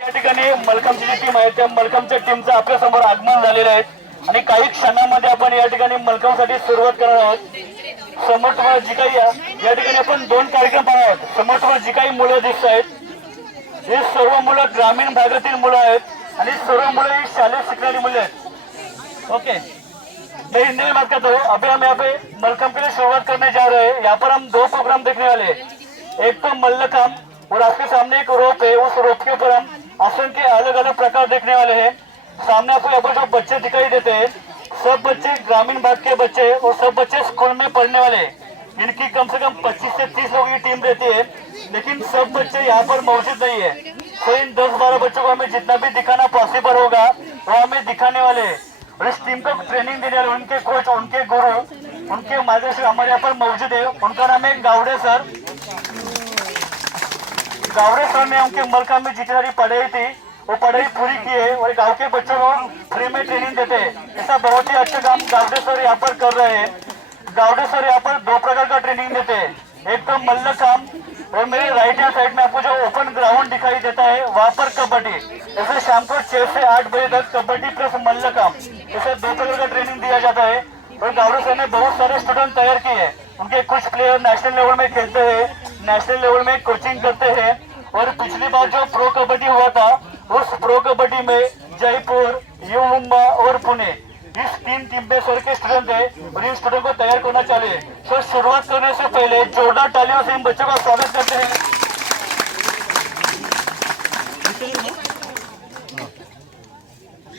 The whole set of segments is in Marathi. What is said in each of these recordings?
या ठिकाणी मलकामची जी टीम आहे त्या मलकामच्या टीमचं आपल्या समोर आगमन झालेलं आहे आणि काही क्षणांमध्ये आपण या ठिकाणी मलकामसाठी सुरुवात करणार आहोत. समोर तुम्हाला जी काही या ठिकाणी आपण दोन कार्यक्रम पाहणार आहोत. समोर तुम्हाला जी काही मुलं दिसत आहेत हे सर्व मुलं ग्रामीण भागातील मुलं आहेत आणि सर्व मुलं ही शालेय शिकणारी मुले आहेत. ओके, मैं हिंदी में बात करता हूँ. अभी हम यहाँ पे मलकम के लिए शुरुआत करने जा रहे हैं. यहाँ पर हम दो प्रोग्राम देखने वाले हैं. एक तो मल्लकम और आपके सामने एक रोप है. उस रोप के ऊपर हम आसन के अलग अलग प्रकार देखने वाले हैं. सामने आपको यहाँ पर जो बच्चे दिखाई देते हैं सब बच्चे ग्रामीण भाग के बच्चे हैं और सब बच्चे स्कूल में पढ़ने वाले हैं. इनकी कम से कम 25 से 30 लोगों की टीम रहती है, लेकिन सब बच्चे यहाँ पर मौजूद नहीं है. तो इन 10-12 बच्चों को हमें जितना भी दिखाना पॉसिबल होगा वो हमें दिखाने वाले हैं. और इस टीम को ट्रेनिंग देने वाले उनके कोच, उनके गुरु, उनके मार्गदर्शक हमारे यहाँ पर मौजूद है. उनका नाम है गावड़े सर. गावड़े सर ने उनके मलका में जितनी सारी पढ़ाई थी वो पढ़ाई पूरी की है और गांव के बच्चों को फ्री में ट्रेनिंग देते हैं. ऐसा बहुत ही अच्छा काम गावड़े सर यहाँ पर कर रहे हैं. गावड़े सर यहाँ पर दो प्रकार का ट्रेनिंग देते हैं. एक तो मल्लकम और मेरे राइट हैंड साइड में आपको जो ओपन ग्राउंड दिखाई देता है वहाँ पर कबड्डी. ऐसे शाम को 6 से 8 बजे तक कबड्डी प्लस मल्लकम ऐसे दो प्रकार का ट्रेनिंग दिया जाता है. और गावड़े सर ने बहुत सारे स्टूडेंट तैयार किए हैं. उनके कुछ प्लेयर नेशनल लेवल में खेलते हैं, नेशनल लेवल में कोचिंग करते हैं. और पिछली बार जो प्रो कबड्डी हुआ था उस प्रो कबड्डी में जयपुर, यू मुंबई और पुणे इस तीन टीम में सर के स्टूडेंट है और इन स्टूडेंट को तैयार करना चाहिए. सर शुरुआत करने से पहले जोरदार तालियों से इन बच्चों का स्वागत करते हैं.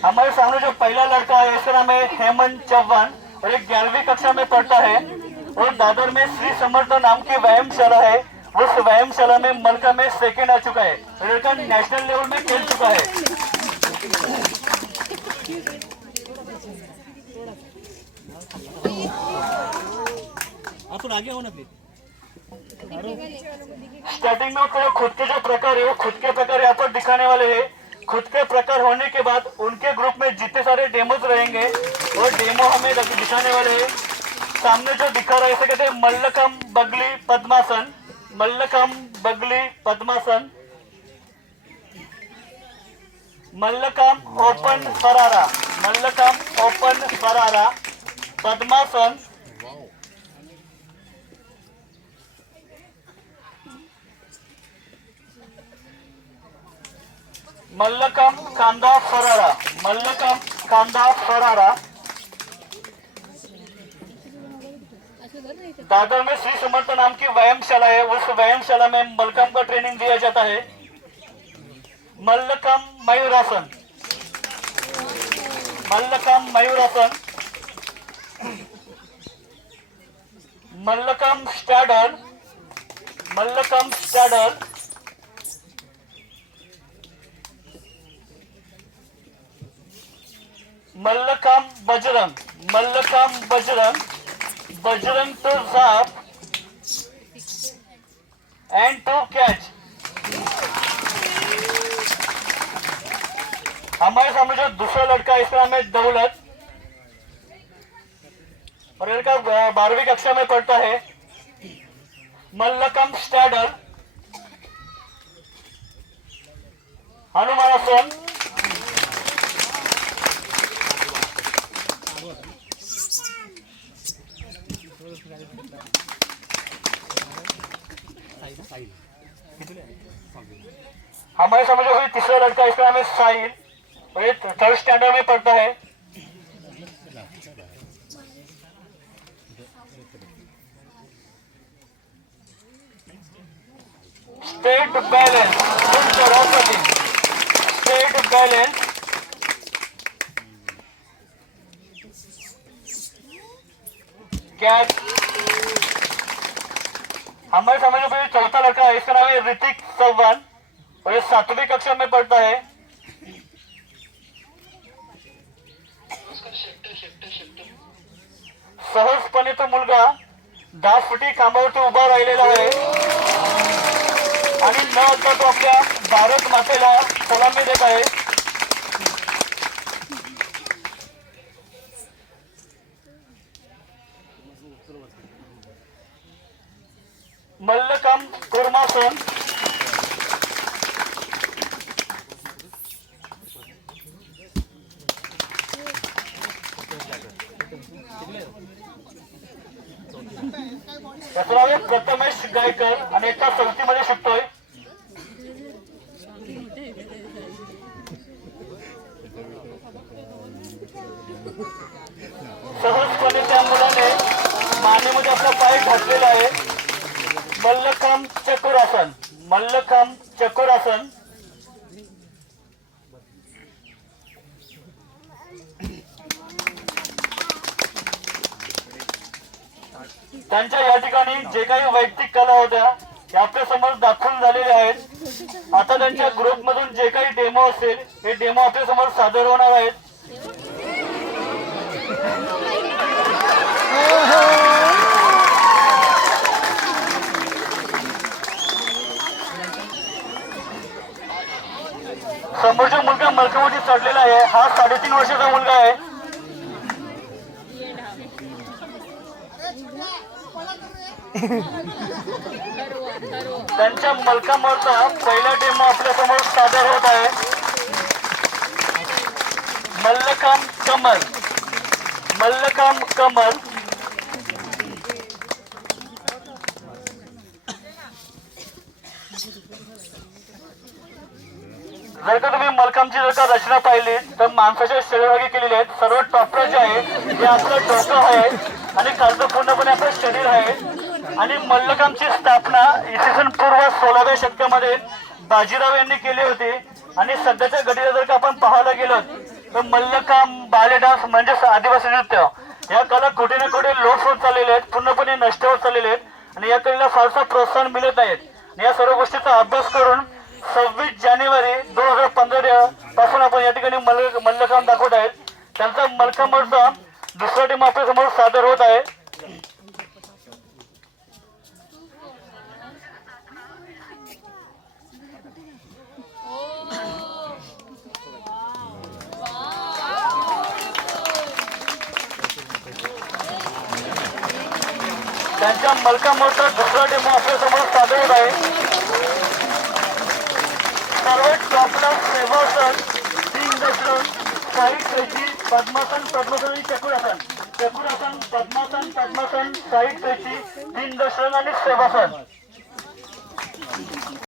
हमारे सामने जो पहला लड़का है इसका नाम है हेमंत चौहान और एक 11वीं कक्षा में पढ़ता है और दादर में श्री समर्थ नाम की व्यायामशाला है. उस व्यायामशाला में मलका में सेकेंड आ चुका है. लड़का नेशनल लेवल में खेल चुका है. आगे हो ना प्लीज. स्टार्टिंग में थोड़ा खुद के जो प्रकार है वो खुद के प्रकार यहाँ पर दिखाने वाले हैं. खुद के प्रकार होने के बाद उनके ग्रुप में जितने सारे डेमोज रहेंगे और डेमो हमें दिखाने वाले हैं. सामने जो दिखा रहा है इसे कहते हैं मल्लकम बगली पद्मासन. मल्लकम बगली पद्मासन, मल्लकम ओपन फरारा, मल्लकम ओपन फरारा, पद्मासन, मल्लकम कांदा फरारा, मल्लकम कांदा फरारा. दादर में श्री समर्थ नाम की व्यायामशाला है. उस व्यायामशाला में मल्लकम का ट्रेनिंग दिया जाता है. मल्लकम मयूरासन, मल्लकम मयूरासन, मल्लकम स्टैडल, मल्लकम स्टैडल, मल्लकम बजरंग, मल्लकम बजरंग, बजरंग टू जाप एंड टू कैच. हमारे सामने जो दूसरा लड़का है इसका नाम है दौलत और लड़का 12वीं कक्षा में पढ़ता है. मल्लकम स्टैडल, हनुमानासन, हमारे सामने जो तीसरा लड़का इसका नाम है साहिल और ये 3rd स्टैंडर्ड में पढ़ता है. State balance, state balance, catch. हमारे सामने जो चौथा लड़का है इसका नाम है ऋतिक चौहान और ये 7वीं कक्षा में पढ़ता है. सहजपणे तो मुलगा 10 फुटी खांबावरती उभा राहिलेला आहे आणि न आता तो आपल्या भारत मातेला सलामी देत आहे. मल्लकम कुर्मासन, त्याचं नाव आहे प्रथमेश गायकर आणि एका चौथीमध्ये शिकतोय. सहजपणे त्या मुलाने मानेमध्ये आपला पाय घातलेला आहे. मल्लखांब चक्रासन, मल्लखांब चक्रासन. त्यांच्या या ठिकाणी जे काही वैयक्तिक कला होत्या त्या आपल्या समोर दाखवून झालेल्या आहेत. आता त्यांच्या ग्रुप मधून जे काही डेमो असेल हे डेमो आपल्या समोर सादर होणार आहेत. समोरचा मुलगा मलकामध्ये चढलेला आहे. हा 3.5 वर्षाचा मुलगा आहे. त्यांच्या मलकामवरचा पहिला डेमो आपल्या समोर सादर होत आहे. मल्लखांब कमल, मल्लखांब कमल. जर का तुम्ही मलखांबची जर का रचना पाहिली तर माणसाच्या शरीरागी केलेली आहेत. सर्व टॉपला जे आहे हे आपलं डोकं आहे आणि खालचं पूर्णपणे आपलं शरीर आहे. आणि मल्लखांबची स्थापना इसवी पूर्व 16व्या शतकामध्ये बाजीराव यांनी केली होती. आणि सध्याच्या घडीला जर का आपण पाहायला गेलो तर मल्लखांब, बाले डान्स म्हणजेच आदिवासी नृत्य या कला कुठे ना कुठे लोप होत चाललेले आहेत, पूर्णपणे नष्ट होत चाललेले आहेत. आणि या कलेला फारसा प्रोत्साहन मिळत नाहीत. या सर्व गोष्टीचा अभ्यास करून 26 जानेवारी 2015 पासून आपण या ठिकाणी मल्लखांब दाखवत आहेत. त्यांचा मलखांबचा दुसरा डेमो आपल्या समोर सादर होत आहे. त्यांच्या मलखांबचा दुसरा डेमो आपल्या समोर सादर होत आहे. सर्वात टॉपला सेवासन, सिंहासन, साईड कैची, पद्मासन, पद्मासन आणि चक्रासन. चक्रासन, पद्मासन, पद्मासन, साईड कैची, सिंहासन आणि सेवासन.